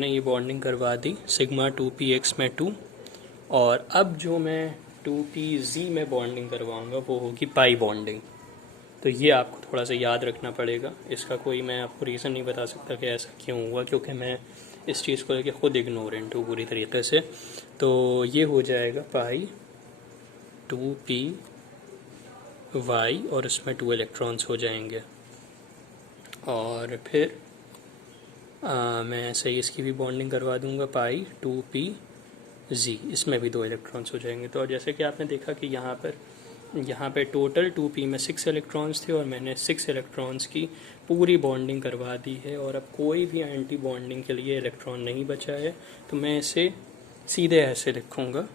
ने ये बॉन्डिंग करवा दी सिग्मा 2px में 2। और अब जो मैं 2pz में बॉन्डिंग करवाऊंगा वो होगी पाई बॉन्डिंग। तो ये आपको थोड़ा सा याद रखना पड़ेगा। इसका कोई मैं आपको रीज़न नहीं बता सकता कि ऐसा क्यों हुआ, क्योंकि मैं इस चीज़ को लेके ख़ुद इग्नोरेंट हूँ पूरी तरीके से। तो ये हो जाएगा पाई 2p y और इसमें 2 इलेक्ट्रॉन्स हो जाएंगे। और फिर मैं ऐसे ही इसकी भी बॉन्डिंग करवा दूंगा पाई 2pz, इसमें भी 2 इलेक्ट्रॉन्स हो जाएंगे। तो जैसे कि आपने देखा कि यहाँ पे टोटल 2p में 6 इलेक्ट्रॉन्स थे और मैंने 6 इलेक्ट्रॉन्स की पूरी बॉन्डिंग करवा दी है। और अब कोई भी एंटी बॉन्डिंग के लिए इलेक्ट्रॉन नहीं बचा है। तो मैं इसे सीधे ऐसे लिखूँगा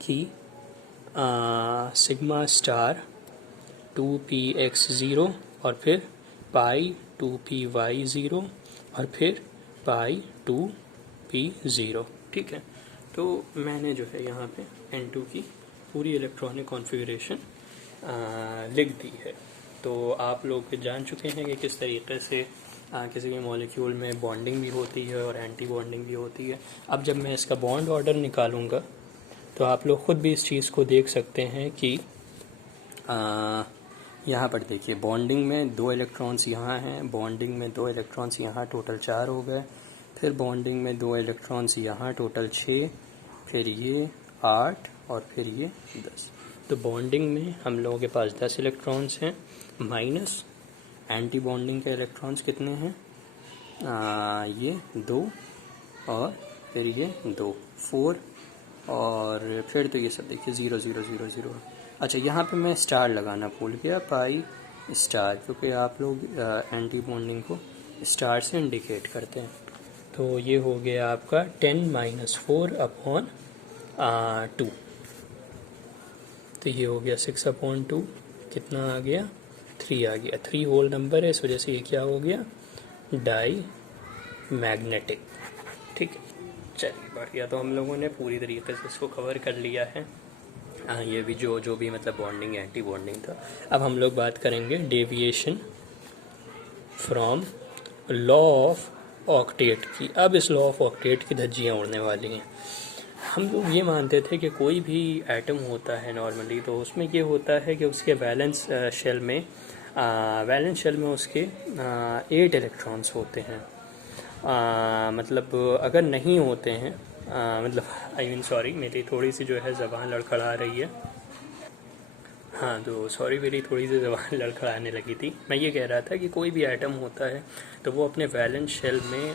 कि सिग्मा स्टार 2px0 और फिर पाई 2py0 और फिर पाई 2p0। ठीक है। तो मैंने जो है यहाँ पे N2 की पूरी इलेक्ट्रॉनिक कॉन्फ़िगरेशन लिख दी है। तो आप लोग जान चुके हैं कि किस तरीके से किसी भी मॉलिक्यूल में बॉन्डिंग भी होती है और एंटी बॉन्डिंग भी होती है। अब जब मैं इसका बॉन्ड ऑर्डर निकालूंगा तो आप लोग ख़ुद भी इस चीज़ को देख सकते हैं कि यहाँ पर देखिए बॉन्डिंग में 2 इलेक्ट्रॉन्स यहाँ हैं, बॉन्डिंग में 2 इलेक्ट्रॉन्स यहाँ, टोटल 4 हो गए। फिर बॉन्डिंग में 2 इलेक्ट्रॉन्स यहाँ, टोटल 6, फिर ये 8 और फिर ये 10। तो बॉन्डिंग में हम लोगों के पास 10 इलेक्ट्रॉन्स हैं, माइनस एंटी बॉन्डिंग के इलेक्ट्रॉन्स कितने हैं, ये 2 और फिर ये 2, 4 और फिर तो ये सब देखिए 0 0 0 0। अच्छा, यहाँ पे मैं स्टार लगाना भूल गया, पाई स्टार, क्योंकि आप लोग एंटी बॉन्डिंग को स्टार से इंडिकेट करते हैं। तो ये हो गया आपका 10 - 4/2। तो ये हो गया 6/2। कितना आ गया? 3 आ गया। 3 होल नंबर है, इस वजह से ये क्या हो गया? Diamagnetic. ठीक है, चलिए बढ़िया। तो हम लोगों ने पूरी तरीके से इसको कवर कर लिया है। ये भी जो भी मतलब बॉन्डिंग एंटी बॉन्डिंग था। अब हम लोग बात करेंगे deviation from law of octet की। अब इस लॉ ऑफ ऑक्टेट की धज्जियाँ उड़ने वाली हैं। हम लोग ये मानते थे कि कोई भी एटम होता है नॉर्मली, तो उसमें ये होता है कि उसके वैलेंस शेल में उसके 8 इलेक्ट्रॉन्स होते हैं। मतलब अगर नहीं होते हैं, सॉरी, मेरी थोड़ी सी जो है ज़बान लड़खड़ा रही है। हाँ, तो सॉरी, मेरी थोड़ी सी ज़बान लड़खड़ाने लगी थी। मैं ये कह रहा था कि कोई भी एटम होता है तो वो अपने वैलेंस शेल में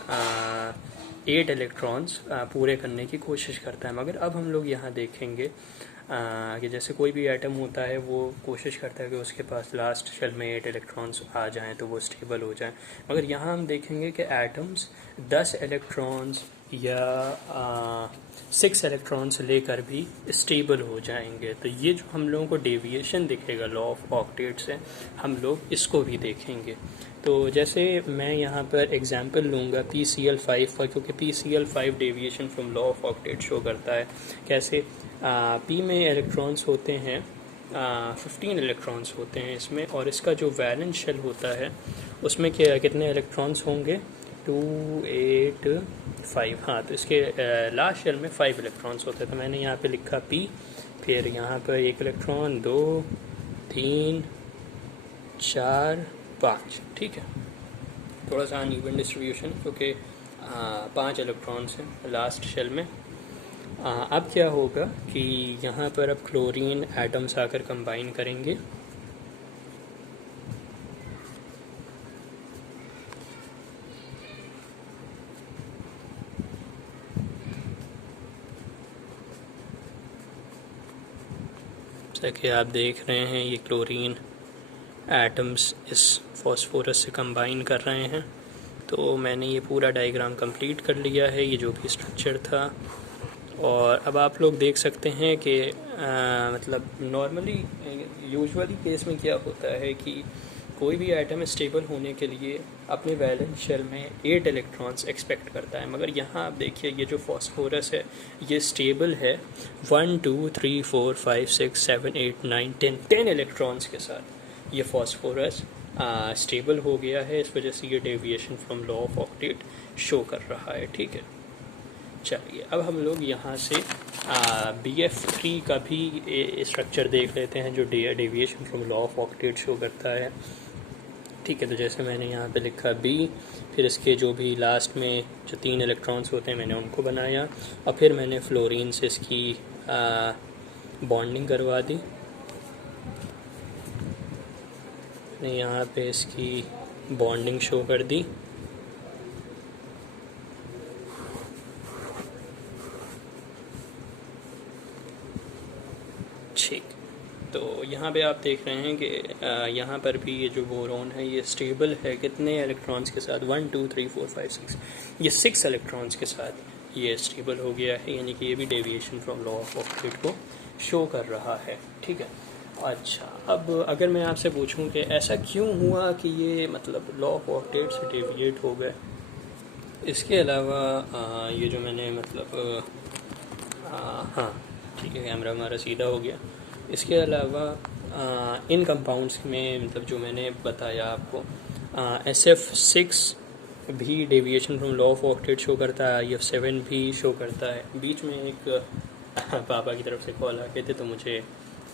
8 इलेक्ट्रॉन्स पूरे करने की कोशिश करता है। मगर अब हम लोग यहाँ देखेंगे कि जैसे कोई भी एटम होता है वो कोशिश करता है कि उसके पास लास्ट शेल में 8 इलेक्ट्रॉन्स आ जाएं तो वो स्टेबल हो जाएं। मगर यहाँ हम देखेंगे कि एटम्स 10 इलेक्ट्रॉन्स या 6 इलेक्ट्रॉन्स लेकर भी स्टेबल हो जाएंगे। तो ये जो हम लोगों को डेविएशन दिखेगा लॉ ऑफ ऑक्टेट से, हम लोग इसको भी देखेंगे। तो जैसे मैं यहाँ पर एग्जांपल लूँगा PCl5 का, क्योंकि PCl5 deviation from law of octet show करता है। कैसे? P में इलेक्ट्रॉन्स होते हैं 15 इलेक्ट्रॉन्स होते हैं इसमें, और इसका जो वैलेंस शेल होता है उसमें कितने इलेक्ट्रॉन्स होंगे? 2 8 5। हाँ, तो इसके लास्ट शेल में 5 इलेक्ट्रॉन्स होते हैं। तो मैंने यहाँ पे लिखा P, फिर यहाँ पर 1 इलेक्ट्रॉन, 2 3 4 5। ठीक है, थोड़ा सा अनइवन डिस्ट्रीब्यूशन, क्योंकि 5 इलेक्ट्रॉन्स हैं लास्ट शेल में। अब क्या होगा कि यहाँ पर अब क्लोरीन एटम्स आकर कंबाइन करेंगे। जैसा कि आप देख रहे हैं, ये क्लोरीन एटम्स इस फॉस्फोरस से कंबाइन कर रहे हैं। तो मैंने ये पूरा डायग्राम कंप्लीट कर लिया है, ये जो भी स्ट्रक्चर था। और अब आप लोग देख सकते हैं कि मतलब नॉर्मली यूजुअली केस में क्या होता है कि कोई भी एटम स्टेबल होने के लिए अपने वैलेंस शेल में 8 इलेक्ट्रॉन्स एक्सपेक्ट करता है। मगर यहाँ आप देखिए, ये जो फॉस्फोरस है ये स्टेबल है 1 2 3 4 5 6 7 8 9 10 इलेक्ट्रॉन्स के साथ। ये फॉस्फोरस स्टेबल हो गया है, इस वजह से ये deviation from law of octet show कर रहा है। ठीक है, चलिए अब हम लोग यहाँ से BF3 का भी स्ट्रक्चर देख लेते हैं जो deviation from law of octet show करता है। ठीक है, तो जैसे मैंने यहाँ पे लिखा B, फिर इसके जो भी लास्ट में जो 3 इलेक्ट्रॉन्स होते हैं मैंने उनको बनाया, और फिर मैंने फ्लोरीन से इसकी बॉन्डिंग करवा दी। मैंने यहाँ पे इसकी बॉन्डिंग शो कर दी। ठीक, तो यहाँ पे आप देख रहे हैं कि यहाँ पर भी ये जो बोरोन है ये स्टेबल है कितने इलेक्ट्रॉन्स के साथ, 1 2 3 4 5 6, ये 6 इलेक्ट्रॉन्स के साथ ये स्टेबल हो गया है, यानी कि ये भी deviation from law of octet को शो कर रहा है। ठीक है, अच्छा अब अगर मैं आपसे पूछूं कि ऐसा क्यों हुआ कि ये मतलब लॉ ऑफ ऑक्टेट से डेविएट हो गए, इसके अलावा ये जो मैंने मतलब हाँ ठीक है, कैमरा हमारा सीधा हो गया। इसके अलावा इन कंपाउंड्स में मतलब जो मैंने बताया आपको, SF6 भी deviation from law of octet show करता है, IF7 भी शो करता है। बीच में एक पापा की तरफ से कॉल आ गए थे तो मुझे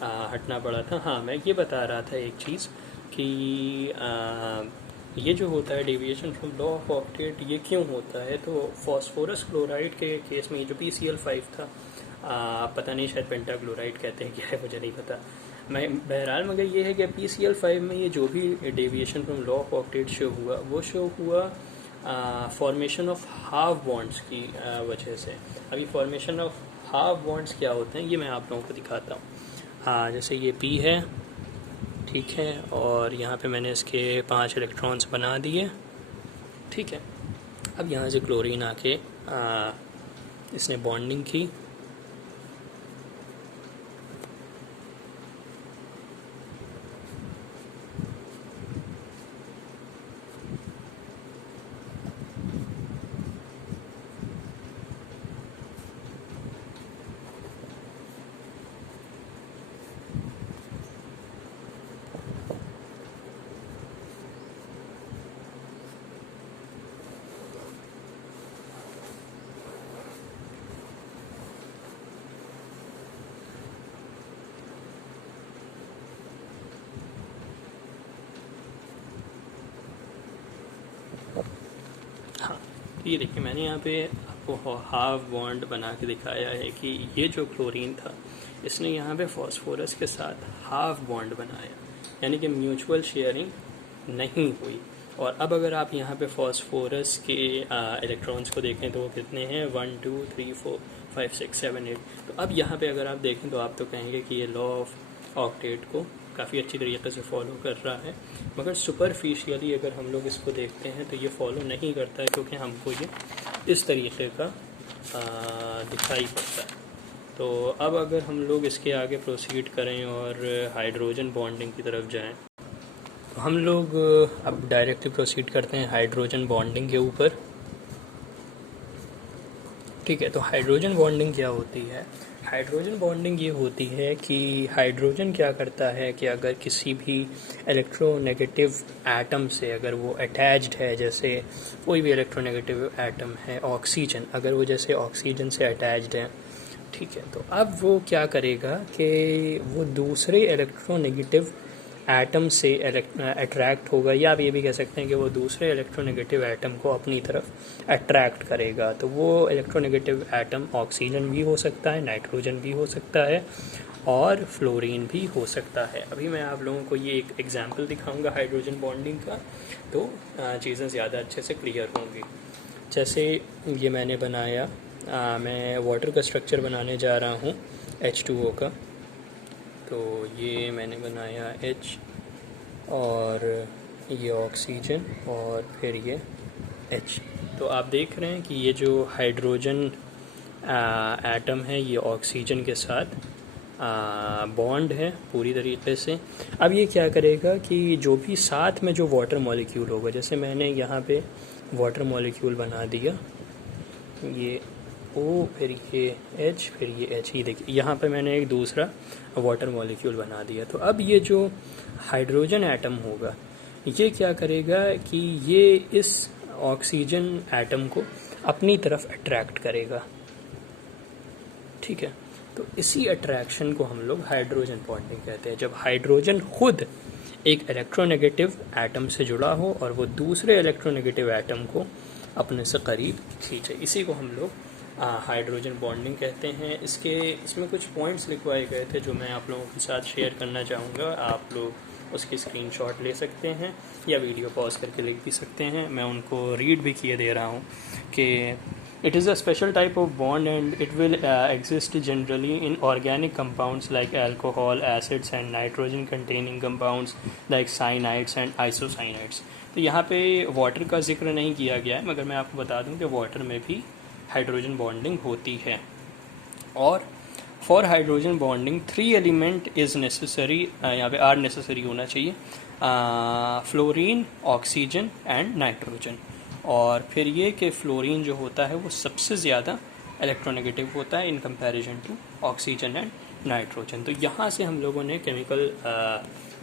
हटना पड़ा था। हाँ, मैं ये बता रहा था एक चीज़ कि ये जो होता है deviation from law of octet ये क्यों होता है, तो फॉस्फोरस क्लोराइड के केस में ये जो PCl5 था, पता नहीं शायद पेंटाक्लोराइड कहते हैं क्या है, मुझे नहीं पता। मैं बहरहाल मगर ये है कि PCl5 में ये जो भी deviation from law of octet show हुआ वो शो हुआ फॉर्मेशन ऑफ हाफ बॉन्ड्स की वजह से। अभी फॉर्मेशन ऑफ हाफ बॉन्ड्स क्या होते हैं ये मैं आप लोगों को दिखाता हूँ। हाँ, जैसे ये P है, ठीक है, और यहाँ पे मैंने इसके 5 इलेक्ट्रॉन्स बना दिए। ठीक है, अब यहाँ से क्लोरीन आके इसने बॉन्डिंग की, हाँ ये देखिए मैंने यहाँ पे आपको हाफ बॉन्ड बना के दिखाया है कि ये जो क्लोरीन था इसने यहाँ पे फॉस्फोरस के साथ हाफ बॉन्ड बनाया, यानी कि म्यूचुअल शेयरिंग नहीं हुई। और अब अगर आप यहाँ पे फॉस्फोरस के इलेक्ट्रॉन्स को देखें तो वो कितने हैं, 1 2 3 4 5 6 7 8। तो अब यहाँ पे अगर आप देखें तो आप तो कहेंगे कि ये लॉ ऑफ ऑक्टेट को काफ़ी अच्छी तरीके से फॉलो कर रहा है, मगर सुपरफिशियली अगर हम लोग इसको देखते हैं तो ये फॉलो नहीं करता है, क्योंकि हमको ये इस तरीके का दिखाई पड़ता है। तो अब अगर हम लोग इसके आगे प्रोसीड करें और हाइड्रोजन बॉन्डिंग की तरफ जाएं, तो हम लोग अब डायरेक्टली प्रोसीड करते हैं हाइड्रोजन बॉन्डिंग के ऊपर। ठीक है, तो हाइड्रोजन बॉन्डिंग क्या होती है? हाइड्रोजन बॉन्डिंग ये होती है कि हाइड्रोजन क्या करता है कि अगर किसी भी इलेक्ट्रोनेगेटिव एटम से अगर वो अटैच्ड है, जैसे कोई भी इलेक्ट्रोनेगेटिव एटम है ऑक्सीजन, अगर वो जैसे ऑक्सीजन से अटैच्ड है, ठीक है, तो अब वो क्या करेगा कि वो दूसरे इलेक्ट्रोनेगेटिव एटम से अट्रैक्ट होगा, या आप ये भी कह सकते हैं कि वो दूसरे इलेक्ट्रोनेगेटिव एटम को अपनी तरफ अट्रैक्ट करेगा। तो वो इलेक्ट्रोनेगेटिव एटम ऑक्सीजन भी हो सकता है, नाइट्रोजन भी हो सकता है, और फ्लोरीन भी हो सकता है। अभी मैं आप लोगों को ये एक एग्जांपल दिखाऊंगा हाइड्रोजन बॉन्डिंग का, तो चीज़ें ज़्यादा अच्छे से क्लियर होंगी। जैसे ये मैंने बनाया, मैं वाटर का स्ट्रक्चर बनाने जा रहा हूँ H2O का। तो ये मैंने बनाया H, और ये ऑक्सीजन, और फिर ये H। तो आप देख रहे हैं कि ये जो हाइड्रोजन एटम है ये ऑक्सीजन के साथ बॉन्ड है पूरी तरीके से। अब ये क्या करेगा कि जो भी साथ में जो वाटर मॉलिक्यूल होगा, जैसे मैंने यहाँ पे वाटर मॉलिक्यूल बना दिया, ये O, फिर ये H, फिर ये H, ही देखिए यहाँ पे मैंने एक दूसरा वाटर मॉलिक्यूल बना दिया। तो अब ये जो हाइड्रोजन एटम होगा ये क्या करेगा कि ये इस ऑक्सीजन एटम को अपनी तरफ अट्रैक्ट करेगा, ठीक है। तो इसी अट्रैक्शन को हम लोग हाइड्रोजन बॉन्डिंग कहते हैं। जब हाइड्रोजन खुद एक इलेक्ट्रोनेगेटिव एटम से जुड़ा हो और वो दूसरे इलेक्ट्रोनेगेटिव एटम को अपने से करीब खींचे, इसी को हम लोग हाइड्रोजन बॉन्डिंग कहते हैं। इसमें कुछ पॉइंट्स लिखवाए गए थे जो मैं आप लोगों के साथ शेयर करना चाहूँगा। आप लोग उसकी स्क्रीनशॉट ले सकते हैं या वीडियो पॉज करके लिख भी सकते हैं। मैं उनको रीड भी किए दे रहा हूँ कि it is a special type of bond and it will exist generally in organic compounds like alcohol, acids and nitrogen containing compounds like cyanides and isocyanides। तो यहाँ पे वाटर का जिक्र नहीं किया गया है, मगर मैं आपको बता दूं कि वाटर में भी हाइड्रोजन बॉन्डिंग होती है। और for hydrogen bonding 3 element is necessary, यहाँ पे आर नेसेसरी होना चाहिए, फ्लोरीन, ऑक्सीजन एंड नाइट्रोजन। और फिर ये कि फ्लोरीन जो होता है वो सबसे ज़्यादा इलेक्ट्रोनेगेटिव होता है in comparison to oxygen and nitrogen. तो यहाँ से हम लोगों ने केमिकल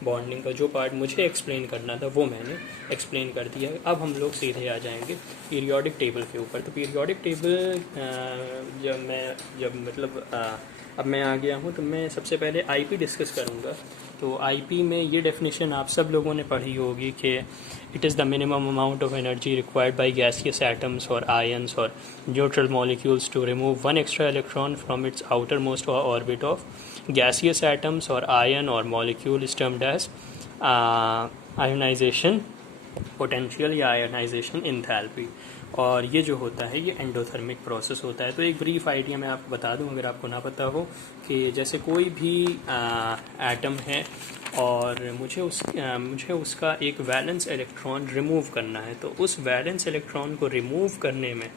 बॉन्डिंग का जो पार्ट मुझे एक्सप्लेन करना था वो मैंने एक्सप्लेन कर दिया है। अब हम लोग सीधे आ जाएंगे पीरियोडिक टेबल के ऊपर। तो पीरियोडिक टेबल अब मैं आ गया हूँ तो मैं सबसे पहले आईपी डिस्कस करूँगा। तो आईपी में ये डेफिनेशन आप सब लोगों ने पढ़ी होगी कि it is the minimum amount of energy required by gaseous atoms और आयंस और neutral molecules to remove one extra electron from its outermost orbit of gaseous atoms or ion or molecule is termed as ionization potential या ionization enthalpy। और ये जो होता है ये endothermic process होता है। तो एक ब्रीफ आइडिया मैं आपको बता दूं अगर आपको ना पता हो कि जैसे कोई भी एटम है और मुझे उसका एक वैलेंस इलेक्ट्रॉन रिमूव करना है, तो उस वैलेंस इलेक्ट्रॉन को रिमूव करने में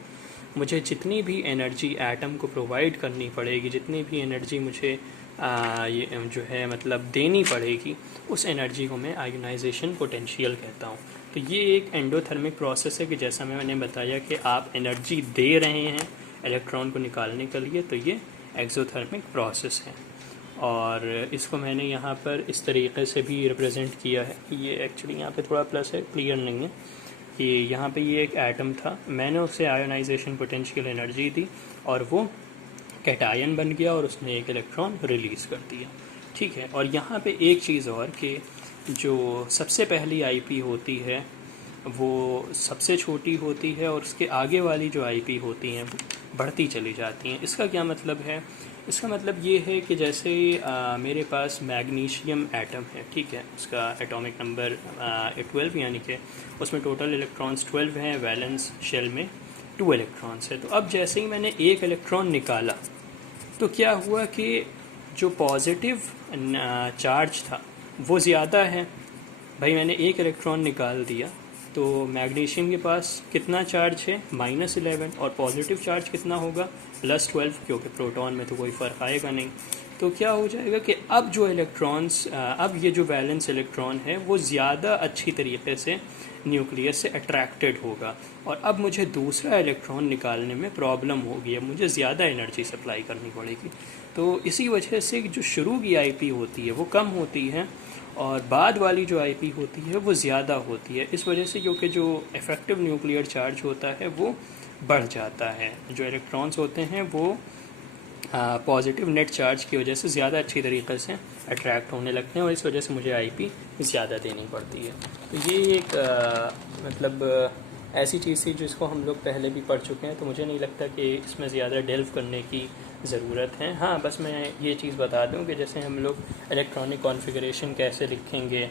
मुझे जितनी भी एनर्जी एटम को प्रोवाइड करनी पड़ेगी, जितनी भी एनर्जी मुझे ये जो है मतलब देनी पड़ेगी, उस एनर्जी को मैं आयोनाइजेशन पोटेंशियल कहता हूँ। तो ये एक एंडोथर्मिक प्रोसेस है कि जैसा मैंने बताया कि आप एनर्जी दे रहे हैं इलेक्ट्रॉन को निकालने के लिए, तो ये एक्सोथर्मिक प्रोसेस है। और इसको मैंने यहाँ पर इस तरीके से भी रिप्रेजेंट किया है। ये एक्चुअली यहाँ पे थोड़ा प्लस है, क्लियर नहीं है कि यहाँ पे ये एक एटम था, मैंने उसे आयोनाइजेशन पोटेंशियल एनर्जी दी और वो कैटायन बन गया और उसने एक इलेक्ट्रॉन रिलीज़ कर दिया, ठीक है। और यहाँ पे एक चीज़ और कि जो सबसे पहली आईपी होती है वो सबसे छोटी होती है और उसके आगे वाली जो आईपी होती हैं वो बढ़ती चली जाती हैं। इसका क्या मतलब है? इसका मतलब ये है कि जैसे मेरे पास मैग्नीशियम एटम है, ठीक है, उसका एटॉमिक नंबर 12 यानी कि उसमें टोटल इलेक्ट्रॉन्स 12 हैं, वैलेंस शेल में 2 इलेक्ट्रॉन्स है। तो अब जैसे ही मैंने एक इलेक्ट्रॉन निकाला तो क्या हुआ कि जो पॉजिटिव चार्ज था वो ज़्यादा है। भाई मैंने एक इलेक्ट्रॉन निकाल दिया तो मैग्नीशियम के पास कितना चार्ज है? -11। और पॉजिटिव चार्ज कितना होगा? +12, क्योंकि प्रोटॉन में तो कोई फ़र्क आएगा नहीं। तो क्या हो जाएगा कि अब जो इलेक्ट्रॉन्स अब ये जो वैलेंस इलेक्ट्रॉन है वो ज़्यादा अच्छी तरीके से न्यूक्लियस से अट्रैक्टेड होगा और अब मुझे दूसरा इलेक्ट्रॉन निकालने में प्रॉब्लम होगी, अब मुझे ज़्यादा एनर्जी सप्लाई करनी पड़ेगी। तो इसी वजह से जो शुरू की आईपी होती है वो कम होती है और बाद वाली जो आईपी होती है वो ज़्यादा होती है। इस वजह से क्योंकि जो इफ़ेक्टिव न्यूक्लियर चार्ज होता है वो बढ़ जाता है, जो इलेक्ट्रॉन्स होते हैं वो पॉजिटिव नेट चार्ज की वजह से ज़्यादा अच्छी तरीके से अट्रैक्ट होने लगते हैं और इस वजह से मुझे आईपी ज़्यादा देनी पड़ती है। तो ये एक ऐसी चीज़ थी जिसको हम लोग पहले भी पढ़ चुके हैं, तो मुझे नहीं लगता कि इसमें ज़्यादा डेल्व करने की ज़रूरत है। हाँ, बस मैं ये चीज़ बता दूं कि जैसे हम लोग इलेक्ट्रॉनिक कॉन्फ़िगरेशन कैसे लिखेंगे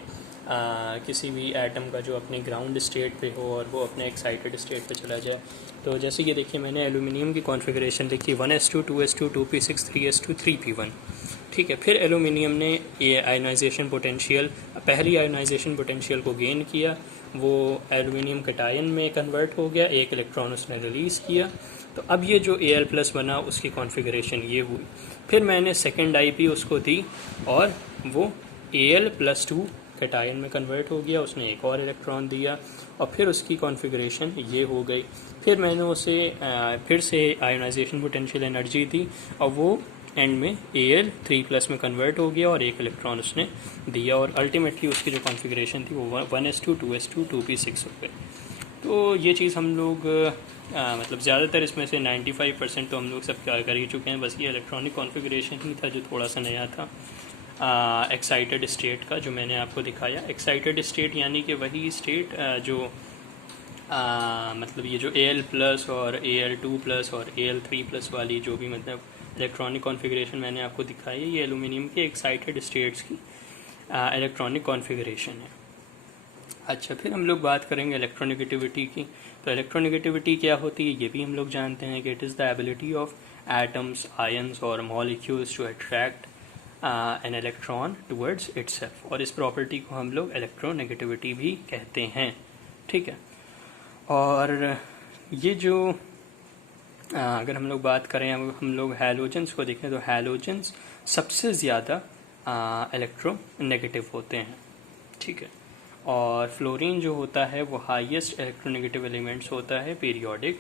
किसी भी एटम का जो अपने ग्राउंड स्टेट पे हो और वो अपने एक्साइटेड स्टेट पे चला जाए। तो जैसे ये देखिए मैंने एल्यूमिनियम की कॉन्फ़िगरेशन लिखी 1s2 2s2 2p6 3s2 3p1, ठीक है। फिर एल्यूमिनियम ने ये आयोनाइजेशन पोटेंशियल, पहली आयोनाइजेशन पोटेंशियल को गेन किया, वो एल्यूमिनियम कैटायन में कन्वर्ट हो गया, एक इलेक्ट्रॉन उसने रिलीज़ किया। तो अब ये जो Al+ बना उसकी कॉन्फ़िगरेशन ये हुई। फिर मैंने सेकेंड आईपी उसको दी और वो Al+2 कैटायन में कन्वर्ट हो गया, उसने एक और इलेक्ट्रॉन दिया और फिर उसकी कॉन्फ़िगरेशन ये हो गई। फिर मैंने उसे फिर से आयोनाइजेशन पोटेंशियल एनर्जी दी और वो एंड में Al 3+ में कन्वर्ट हो गया और एक इलेक्ट्रॉन उसने दिया और अल्टीमेटली उसकी जो कॉन्फ़िगरेशन थी वो 1s2 2s2 2p6 हो गए। तो ये चीज़ हम लोग मतलब ज़्यादातर इसमें से 95% तो हम लोग सब कर ही चुके हैं। बस ये इलेक्ट्रॉनिक कॉन्फ़िगरेशन ही था जो थोड़ा सा नया था एक्साइटेड स्टेट का, जो मैंने आपको दिखाया। एक्साइटेड स्टेट यानी कि वही स्टेट जो मतलब ये जो Al+ और Al2+ और Al3+ वाली जो भी मतलब इलेक्ट्रॉनिक कॉन्फ़िगरेशन मैंने आपको दिखाई है, ये एलुमिनियम के एक्साइटेड स्टेट्स की इलेक्ट्रॉनिक कॉन्फ़िगरेशन है। अच्छा, फिर हम लोग बात करेंगे इलेक्ट्रोनेगेटिविटी की। तो इलेक्ट्रोनेगेटिविटी क्या होती है ये भी हम लोग जानते हैं कि it is the ability of atoms, ions और molecules to attract an electron towards itself, और इस प्रॉपर्टी को हम लोग इलेक्ट्रोनेगेटिविटी भी कहते हैं। ठीक है, और ये जो अगर हम लोग बात करें, अब हम लोग हैलोजेंस को देखें तो हैलोजेंस सबसे ज़्यादा इलेक्ट्रोनेगेटिव होते हैं। ठीक है, और फ्लोरीन जो होता है वो हाईएस्ट इलेक्ट्रोनेगेटिव एलिमेंट्स होता है पीरियोडिक